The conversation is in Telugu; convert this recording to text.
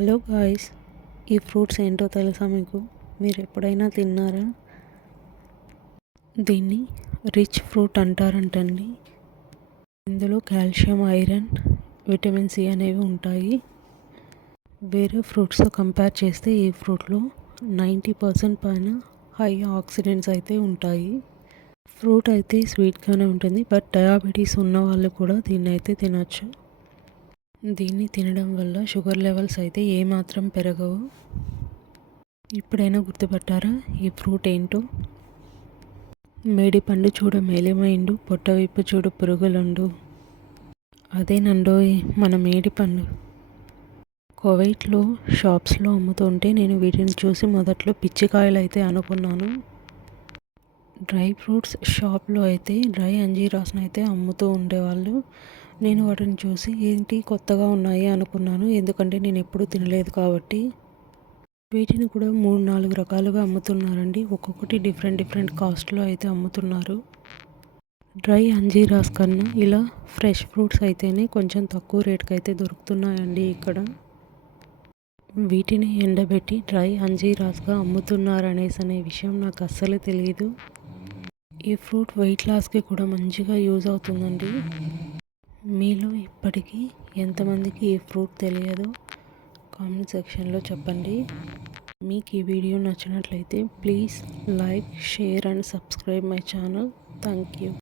హలో గాయ్స్ ఈ ఫ్రూట్స్ ఏంటో తెలుసా మీకు? మీరు ఎప్పుడైనా తిన్నారా? దీన్ని రిచ్ ఫ్రూట్ అంటారంటండి. ఇందులో కాల్షియం ఐరన్ విటమిన్ సి అనేవి ఉంటాయి. వేరే ఫ్రూట్స్తో కంపేర్ చేస్తే ఈ ఫ్రూట్లో నైంటీ పర్సెంట్ పైన హై ఆక్సిడెంట్స్ అయితే ఉంటాయి. ఫ్రూట్ అయితే స్వీట్గానే ఉంటుంది బట్ డయాబెటీస్ ఉన్న వాళ్ళు కూడా దీన్ని అయితే తినచ్చు. దీన్ని తినడం వల్ల షుగర్ లెవెల్స్ అయితే ఏమాత్రం పెరగవు. ఇప్పుడైనా గుర్తుపట్టారా? ఈ ఫ్రూట్ ఏంటో? మేడి పండు చూడ మేలిమైండు పొట్ట వైపు చూడు పురుగులుండు. అదేనండో మన మేడి పండు కోవైట్లో షాప్స్లో అమ్ముతుంటే నేను వీటిని చూసి మొదట్లో పిచ్చికాయలు అయితే అనుకున్నాను. డ్రై ఫ్రూట్స్ షాప్లో అయితే డ్రై అంజీరాస్ని అయితే అమ్ముతూ ఉండేవాళ్ళు. నేను వాటిని చూసి ఏంటి కొత్తగా ఉన్నాయి అనుకున్నాను. ఎందుకంటే నేను ఎప్పుడూ తినలేదు కాబట్టి. వీటిని కూడా మూడు నాలుగు రకాలుగా అమ్ముతున్నారండి. ఒక్కొక్కటి డిఫరెంట్ డిఫరెంట్ కాస్ట్లో అయితే అమ్ముతున్నారు. డ్రై అంజీరాస్ కన్నా ఇలా ఫ్రెష్ ఫ్రూట్స్ అయితేనే కొంచెం తక్కువ రేట్కి అయితే దొరుకుతున్నాయండి ఇక్కడ. వీటిని ఎండబెట్టి డ్రై అంజీరాస్గా అమ్ముతున్నారనేసి అనే విషయం నాకు అస్సలు తెలియదు ఈ ఫ్రూట్ వెయిట్ లాస్కి కూడా మంచిగా యూజ్ అవుతుందండి. మీలో ఇప్పటికీ ఎంతమందికి ఈ ఫ్రూట్ తెలియదో? కామెంట్ సెక్షన్లో చెప్పండి. మీకు ఈ వీడియో నచ్చినట్లయితే please like share and subscribe my channel. Thank you